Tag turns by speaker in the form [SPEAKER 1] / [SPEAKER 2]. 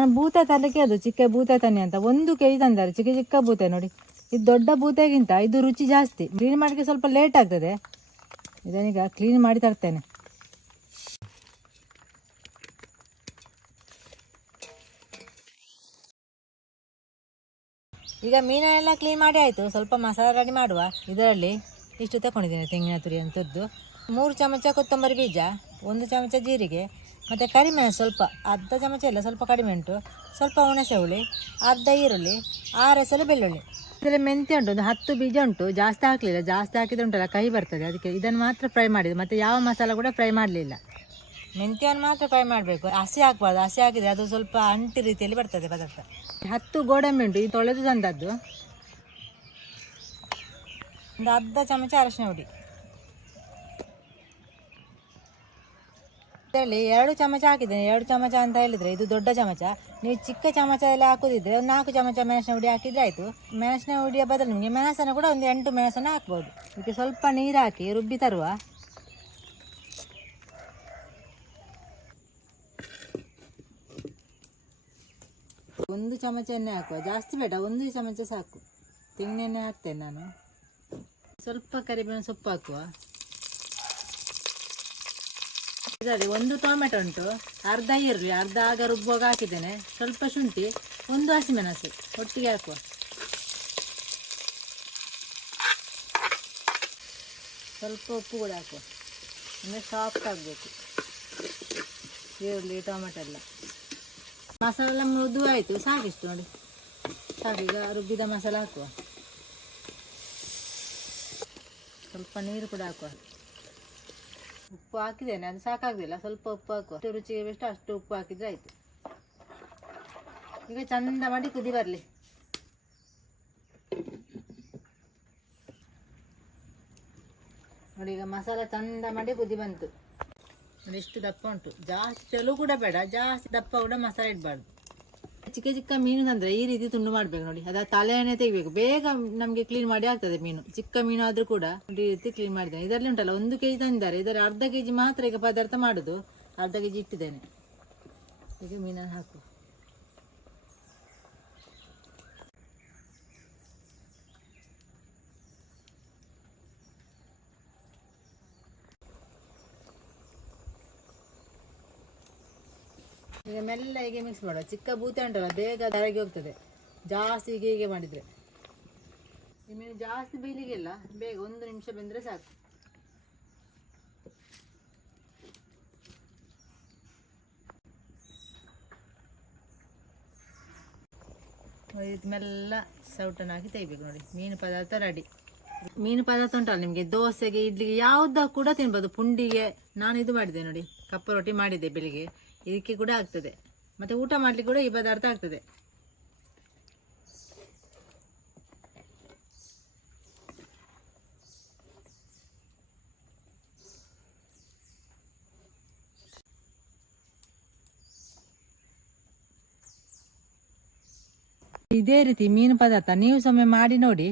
[SPEAKER 1] ನಾನು ಬೂತೆ ತರಲಿಕ್ಕೆ ಅದು ಚಿಕ್ಕ ಭೂತ ತನ್ನಿ ಅಂತ ಒಂದು ಕೆ ಜಿ ತಂದಾರೆ, ಚಿಕ್ಕ ಚಿಕ್ಕ ಬೂತೆ ನೋಡಿ. ಇದು ದೊಡ್ಡ ಬೂತೆಗಿಂತ ಇದು ರುಚಿ ಜಾಸ್ತಿ. ಕ್ಲೀನ್ ಮಾಡಲಿಕ್ಕೆ ಸ್ವಲ್ಪ ಲೇಟ್ ಆಗ್ತದೆ. ಇದನ್ನೀಗ ಕ್ಲೀನ್ ಮಾಡಿ ತರ್ತೇನೆ. ಈಗ ಮೀನೆಲ್ಲ ಕ್ಲೀನ್ ಮಾಡಿ ಆಯಿತು. ಸ್ವಲ್ಪ ಮಸಾಲೆ ರೆಡಿ ಮಾಡುವ. ಇದರಲ್ಲಿ ಇಷ್ಟು ತಗೊಂಡಿದ್ದೇನೆ ತೆಂಗಿನ ತುರಿ ಅಂತದ್ದು ಮೂರು ಚಮಚ ಕೊತ್ತಂಬರಿ ಬೀಜ, ಒಂದು ಚಮಚ ಜೀರಿಗೆ ಮತ್ತು ಕರಿಮೆಣಸು ಸ್ವಲ್ಪ, ಅರ್ಧ ಚಮಚ ಇಲ್ಲ ಸ್ವಲ್ಪ ಕಡಿಮೆ ಉಂಟು. ಸ್ವಲ್ಪ ಹುಣಸೆ ಹುಳಿ, ಅರ್ಧ ಈರುಳ್ಳಿ, ಆರು ಬೆಳ್ಳುಳ್ಳಿ. ಇದರಲ್ಲಿ ಮೆಂತ್ಯ ಉಂಟು, ಒಂದು ಹತ್ತು ಬೀಜ ಉಂಟು. ಜಾಸ್ತಿ ಹಾಕಲಿಲ್ಲ, ಜಾಸ್ತಿ ಹಾಕಿದ್ರೆ ಉಂಟಲ್ಲ ಕೈ ಬರ್ತದೆ. ಅದಕ್ಕೆ ಇದನ್ನು ಮಾತ್ರ ಫ್ರೈ ಮಾಡಿದ್ದು. ಮತ್ತು ಯಾವ ಮಸಾಲ ಕೂಡ ಫ್ರೈ ಮಾಡಲಿಲ್ಲ. ಮೆಂತ್ಯವನ್ನು ಮಾತ್ರ ಫ್ರೈ ಮಾಡಬೇಕು. ಹಸಿ ಹಾಕ್ಬಾರ್ದು. ಹಸಿ ಹಾಕಿದರೆ ಅದು ಸ್ವಲ್ಪ ಅಂಟಿ ರೀತಿಯಲ್ಲಿ ಬರ್ತದೆ ಪದಾರ್ಥ. ಹತ್ತು ಗೋಡಂಬಿ ಉಂಟು. ಇದು ತೊಳೆದು ತಂದದ್ದು. ಒಂದು ಅರ್ಧ ಚಮಚ ಅರಶಿನ ಹುಡಿ. ಇದರಲ್ಲಿ ಎರಡು ಚಮಚ ಹಾಕಿದ್ದೇನೆ. ಎರಡು ಚಮಚ ಅಂತ ಹೇಳಿದ್ರೆ ಇದು ದೊಡ್ಡ ಚಮಚ. ನೀವು ಚಿಕ್ಕ ಚಮಚ ಎಲ್ಲ ಹಾಕೋದಿದ್ರೆ ಒಂದು ನಾಲ್ಕು ಚಮಚ ಮೆಣಸಿನ ಹುಡಿ ಹಾಕಿದ್ರೆ ಆಯಿತು. ಮೆಣಸಿನ ಹುಡಿಯ ಬದಲು ನಿಮಗೆ ಮೆಣಸನ್ನು ಕೂಡ ಒಂದು ಎಂಟು ಮೆಣಸನ್ನು ಹಾಕ್ಬೋದು. ಇದಕ್ಕೆ ಸ್ವಲ್ಪ ನೀರು ಹಾಕಿ ರುಬ್ಬಿ ತರುವ. ಒಂದು ಚಮಚ ಎಣ್ಣೆ ಹಾಕುವ. ಜಾಸ್ತಿ ಬೇಡ, ಒಂದು ಚಮಚ ಸಾಕು. ತೆಂಗಿನೆಣ್ಣೆ ಹಾಕ್ತೇನೆ ನಾನು. ಸ್ವಲ್ಪ ಕರಿಬೇವಿನ ಸೊಪ್ಪು ಹಾಕುವ. ಇದರಲ್ಲಿ ಒಂದು ಟೊಮೆಟೊ ಉಂಟು. ಅರ್ಧ ಈರುಳ್ಳಿ, ಅರ್ಧ ಆಗ ರುಬ್ಬುವಾಗ ಹಾಕಿದ್ದೇನೆ. ಸ್ವಲ್ಪ ಶುಂಠಿ, ಒಂದು ಹಸಿಮೆಣಸು. ಒಟ್ಟಿಗೆ ಹಾಕುವ. ಸ್ವಲ್ಪ ಉಪ್ಪು ಕೂಡ ಹಾಕುವ. ಅಂದರೆ ಸಾಫ್ಟ್ ಆಗಬೇಕು. ಈರುಳ್ಳಿ ಟೊಮೆಟೊ ಎಲ್ಲ. ಮಸಾಲೆ ಮೃದು ಆಯಿತು. ಸಾಕಿಷ್ಟು ನೋಡಿ. ಈಗ ರುಬ್ಬಿದ ಮಸಾಲೆ ಹಾಕುವ. ಸ್ವಲ್ಪ ನೀರು ಕೂಡ ಹಾಕುವ. ಉಪ್ಪು ಹಾಕಿದ್ದೇನೆ, ಅದು ಸಾಕಾಗುದಿಲ್ಲ ಸ್ವಲ್ಪ ಉಪ್ಪು ಹಾಕುವ. ಅಷ್ಟು ರುಚಿಗೆ ಬೇಷ್ಟು ಅಷ್ಟು ಉಪ್ಪು ಹಾಕಿದ್ರೆ ಆಯಿತು. ಈಗ ಚಂದ ಮಾಡಿ ಕುದಿ ಬರಲಿ. ನೋಡಿ, ಈಗ ಮಸಾಲ ಚಂದ ಮಾಡಿ ಕುದಿ ಬಂತು. ಇಷ್ಟು ದಪ್ಪ ಉಂಟು. ಜಾಸ್ತಿ ತೆಳು ಕೂಡ ಬೇಡ, ಜಾಸ್ತಿ ದಪ್ಪ ಕೂಡ ಮಸಾಲೆ ಇಡಬಾರ್ದು. ಚಿಕ್ಕ ಚಿಕ್ಕ ಮೀನು ಅಂದ್ರೆ ಈ ರೀತಿ ತುಂಡು ಮಾಡ್ಬೇಕು ನೋಡಿ. ಅದರ ತಲೆಯನ್ನೇ ತೆಗಿಬೇಕು. ಬೇಗ ನಮಗೆ ಕ್ಲೀನ್ ಮಾಡಿ ಆಗ್ತದೆ ಮೀನು. ಚಿಕ್ಕ ಮೀನು ಆದ್ರೂ ಕೂಡ ಈ ರೀತಿ ಕ್ಲೀನ್ ಮಾಡಿದ್ದೇನೆ. ಇದರಲ್ಲಿ ಉಂಟಲ್ಲ, ಒಂದು ಕೆಜಿ ತಂದಿದ್ದಾರೆ. ಇದರ ಅರ್ಧ ಕೆಜಿ ಮಾತ್ರ ಈಗ ಪದಾರ್ಥ ಮಾಡುದು. ಅರ್ಧ ಕೆಜಿ ಇಟ್ಟಿದ್ದೇನೆ. ಈಗ ಮೀನನ್ನು ಹಾಕು ಈಗ ಮೆಲ್ಲ ಹೀಗೆ ಮಿಕ್ಸ್ ಮಾಡುವ ಚಿಕ್ಕ ಬೂತೆ ಉಂಟಲ್ಲ, ಬೇಗ ಕರಗಿ ಹೋಗ್ತದೆ. ಜಾಸ್ತಿ ಹೀಗೆ ಹೀಗೆ ಮಾಡಿದರೆ. ಈ ಮೀನು ಜಾಸ್ತಿ ಬೇಯಲಿಕ್ಕಿಲ್ಲ ಬೇಗ ಒಂದು ನಿಮಿಷ ಬೆಂದರೆ ಸಾಕು. ಮೆಲ್ಲ ಸೌಟನ್ನು ಹಾಕಿ ತೆಗಿಬೇಕು ನೋಡಿ. ಮೀನು ಪದಾರ್ಥ ರೆಡಿ ಮೀನು ಪದಾರ್ಥ ಉಂಟಲ್ಲ ನಿಮಗೆ, ದೋಸೆಗೆ, ಇಡ್ಲಿಗೆ, ಯಾವುದ ಕೂಡ ತಿನ್ಬೋದು. ಪುಂಡಿಗೆ ನಾನು ಇದು ಮಾಡಿದೆ ನೋಡಿ. ಕಪ್ಪ ರೊಟ್ಟಿ ಮಾಡಿದ್ದೆ ಬೆಳಿಗ್ಗೆ. ಇದಕ್ಕೆ ಕೂಡ ಆಗ್ತದೆ. ಮತ್ತೆ ಊಟ ಮಾಡ್ಲಿಕ್ಕೆ ಕೂಡ ಈ ಪದಾರ್ಥ ಆಗ್ತದೆ. ಇದೇ ರೀತಿ ಮೀನು ಪದಾರ್ಥ ನೀವು ಸಮಯ ಮಾಡಿ ನೋಡಿ.